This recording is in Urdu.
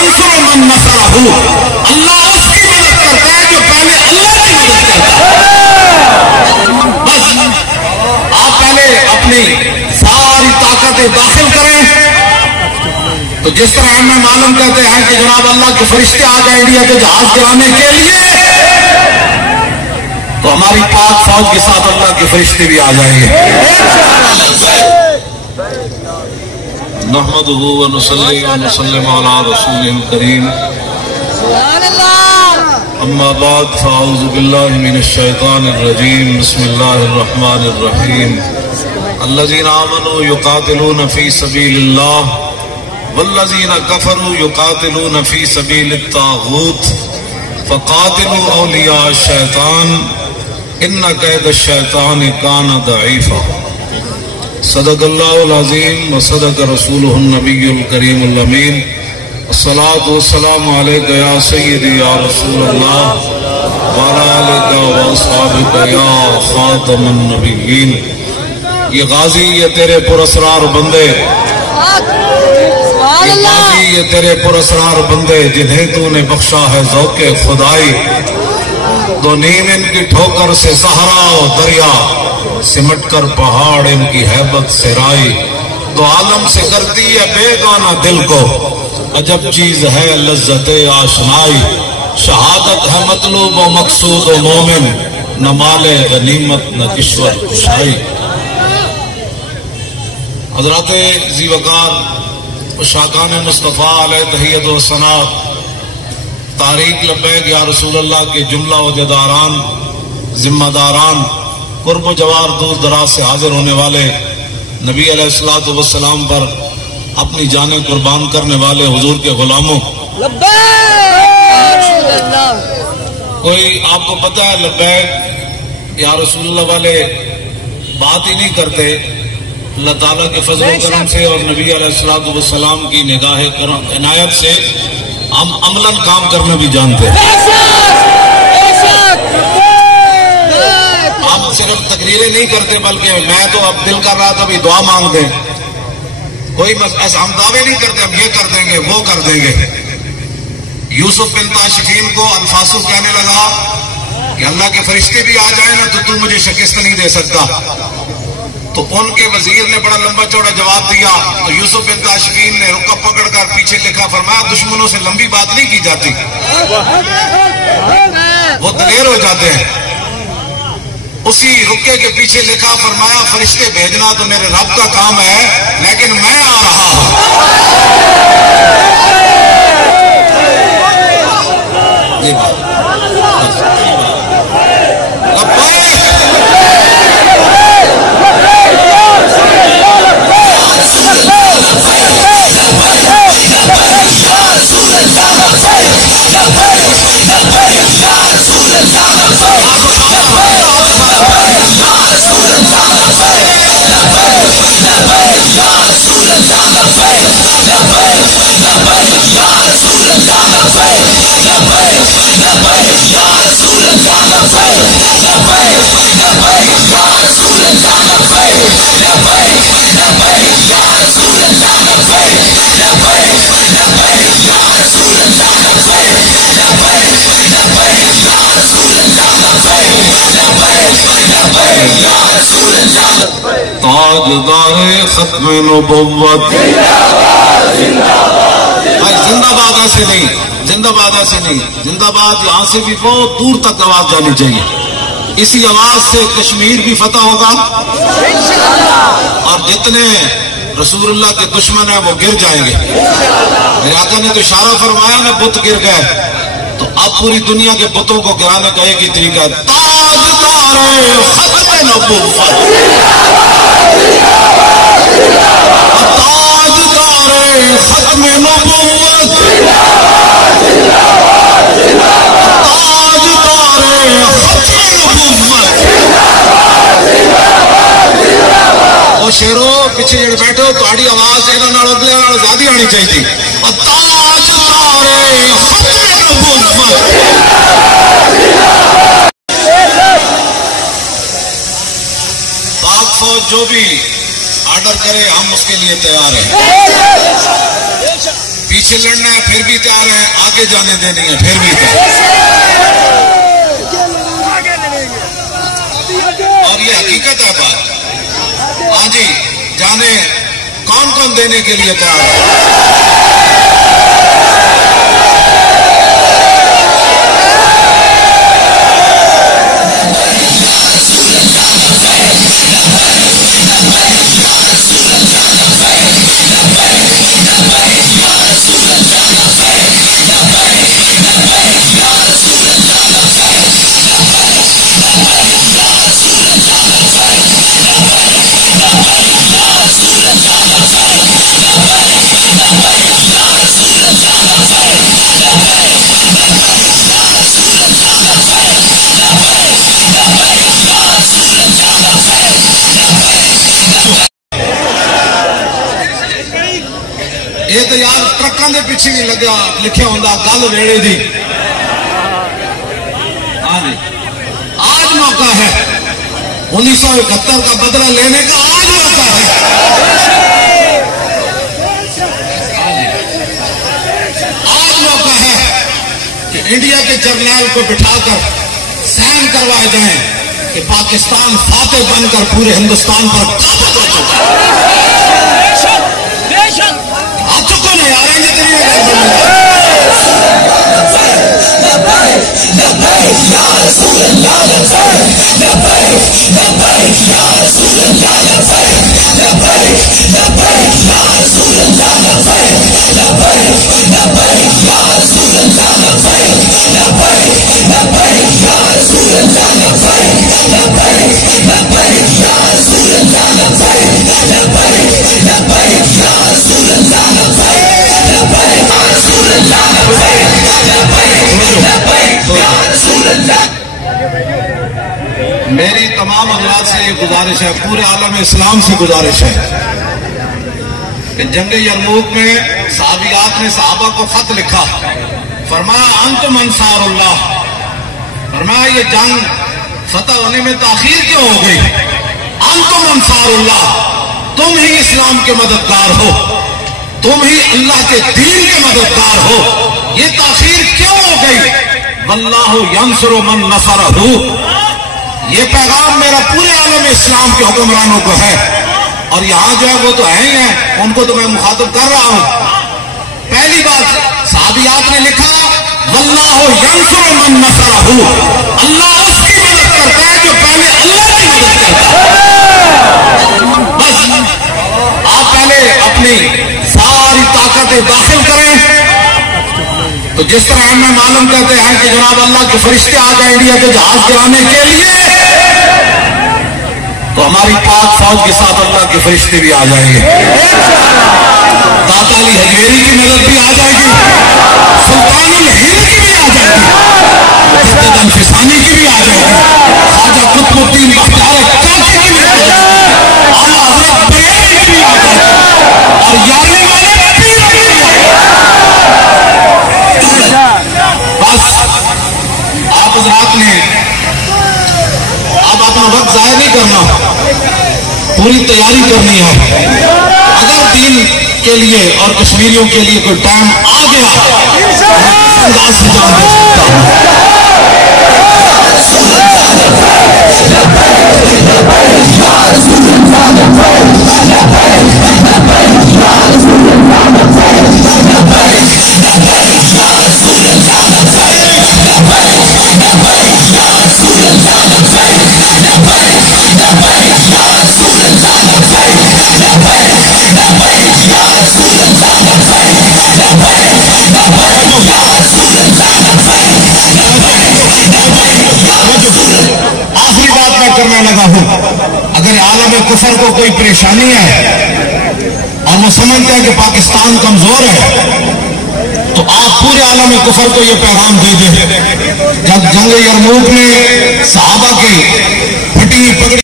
ينصر من نصره، اللہ اس کی مدد کرتا ہے جو پہلے اللہ کی مدد کرتا ہے. بس آپ پہلے اپنی ساری طاقتیں داخل کریں. تو جس طرح ہمیں معلوم کہتے ہیں کہ جناب اللہ کے فرشتے آ گئے انڈیا کے جہاز گرانے کے لیے، تو ہماری پاک فوج کے ساتھ اللہ کے فرشتے بھی آ جائیں گے. نحمده ونصلي ونسلم على رسوله الكريم اما بعد فاعوذ بالله من الشيطان الرجيم بسم الله الرحمن الرحيم الذين آمنوا يقاتلون في سبيل الله والذين كفروا يقاتلون في سبيل الطاغوت فقاتلوا أولياء الشيطان إن كيد الشيطان كان ضعيفا. صدق اللہ العظیم وصدق رسولہ النبی الکریم الامین. الصلاۃ والسلام علیک یا سیدی یا رسول اللہ وعلی آلک واصحابک یا خاتم النبیین. یہ غازی یہ تیرے پراسرار بندے، یہ غازی یہ تیرے پراسرار بندے جنہیں تو نے بخشا ہے ذوق خدائی. دو نیم ان کی ٹھوکر سے صحرا و دریا، سمٹ کر پہاڑ ان کی ہیبت سے رائی. دو عالم سے کرتی ہے بیگانہ دل کو، عجب چیز ہے لذت آشنائی. شہادت ہے مطلوب و مقصود و مومن، نہ مال غنیمت نہ کشور کشائی. حضرات ذی وقار شاکان مصطفیٰ علیہ تحیت و ثنا، تاریخ لبیک یا رسول اللہ کے جملہ عہدیداران، ذمہ داران، قرب و جوار دور دراز سے حاضر ہونے والے، نبی علیہ الصلوۃ والسلام پر اپنی جانیں قربان کرنے والے حضور کے غلاموں، کوئی آپ کو پتہ ہے لبیک یا رسول اللہ والے بات ہی نہیں کرتے. اللہ تعالیٰ کے فضل و کرم سے اور نبی علیہ الصلوۃ والسلام کی نگاہ کرم عنایت سے ہم عملاً کام کرنا بھی جانتے ہیں. ہم صرف تقریریں نہیں کرتے بلکہ میں تو اب دل کر رہا تھا بھی دعا مانگ دیں. کوئی بس ایسا ہم دعوے نہیں کرتے ہم یہ کر دیں گے وہ کر دیں گے. یوسف بن تاشفین کو الفاسو کہنے لگا کہ اللہ کے فرشتے بھی آ جائیں نا تو مجھے شکست نہیں دے سکتا. تو ان کے وزیر نے بڑا لمبا چوڑا جواب دیا. تو یوسف بن تاشفین نے رکا پکڑ کر پیچھے لکھا، فرمایا دشمنوں سے لمبی بات نہیں کی جاتی، وہ دلیر ہو جاتے ہیں. اسی رکے کے پیچھے لکھا، فرمایا فرشتے بھیجنا تو میرے رب کا کام ہے لیکن میں آ رہا ہوں. یہ بات تاجدار ختم نبوت. زندہ باد ایسے نہیں، زندہ باد ایسے نہیں، زندہ باد یہاں سے بھی بہت دور تک آواز جانی چاہیے. اسی آواز سے کشمیر بھی فتح ہوگا اور جتنے رسول اللہ کے دشمن ہیں وہ گر جائیں گے. میرے آقا نے تو اشارہ فرمایا نا بت گر گئے، تو اب پوری دنیا کے بتوں کو گرانے کا ایک ہی طریقہ ہے، تاجدار ختم نبوت. ختم نبوت، وہ شیرو پیچھے جڑے بیٹھو تہاڈی آواز انہاں اگلے نال زیادہ آنی چاہیے. پاک فوج جو بھی آرڈر کرے ہم اس کے لیے تیار ہیں. پیچھے لڑنا ہے پھر بھی تیار ہے، آگے جانے دینی ہے پھر بھی تیار۔ اور یہ حقیقت ہے بات۔ ہاں جی، جانے کون کون دینے کے لیے تیار ہے؟ یہ تو یار ٹرکاں دے پیچھے بھی لگا لکھیا ہوندا گل ریڑے دی۔ ہاں جی، آج موقع ہے 1971 کا بدلہ لینے کا، آج موقع ہے۔ آج موقع ہے کہ انڈیا کے جرنیل کو بٹھا کر سائن کروائے جائیں کہ پاکستان فاتح بن کر پورے ہندوستان پر قابض ہو چکا ہے۔ آپ تو کون ہے یار؟ میری تمام حضرات سے یہ گزارش ہے، پورے عالم اسلام سے گزارش ہے کہ جنگ یرموک میں صحابیات نے صحابہ کو خط لکھا، فرمایا انتم انصار اللہ، فرمایا یہ جنگ فتح ہونے میں تاخیر کیوں ہو گئی؟ انتم انصار اللہ، تم ہی اسلام کے مددگار ہو، تم ہی اللہ کے دین کے مددگار ہو، یہ تاخیر کیوں ہو گئی؟ واللہ ینصر من نصرہ، یہ پیغام میرا پورے عالم اسلام کے حکمرانوں کو ہے، اور یہاں جو ہے وہ تو ہے ہی ہیں، ان کو تو میں مخاطب کر رہا ہوں۔ پہلی بات صحابیات نے لکھا واللہ ینصر من نصرہ، اللہ اس کی مدد کرتا ہے جو پہلے اللہ کی مدد کرتا ہے۔ بس آپ پہلے اپنی ساری طاقتیں داخل کریں، تو جس طرح ہمیں معلوم کہتے ہیں کہ جناب اللہ کے فرشتے آ جائیں انڈیا کے جہاز گرانے کے لیے، تو ہماری پاک فوج کے ساتھ اللہ کے فرشتے بھی آ جائیں گے۔ داتا علی حجویری کی مدد بھی آ جائے گی، سلطان الہند کی بھی آ جائے گی، مجدد الفسانی کی بھی آ جائے گی، خواجہ قطب الدین بختیار کاکی کی بھی آ جائے گی، اعلیٰ حضرت بریلوی کی بھی آ جائے گی، اور یارے والے پیر کی بھی آ جائے گی۔ بس آپ حضرات نے اب اپنا وقت ضائع نہیں کرنا، پوری تیاری کرنی ہے۔ اگر دین کے لیے اور کشمیریوں کے لیے کوئی ٹائم آ گیا تو میں اس انداز سے جان دے سکتا ہوں۔ آخری بات میں کرنے لگا ہوں، اگر عالم کفر کو کوئی پریشانی ہے اور وہ سمجھتے ہیں کہ پاکستان کمزور ہے، تو آپ پورے عالم کفر کو یہ پیغام دیجیے، جب جنگ یرموک میں صحابہ کی پھٹی پگڑی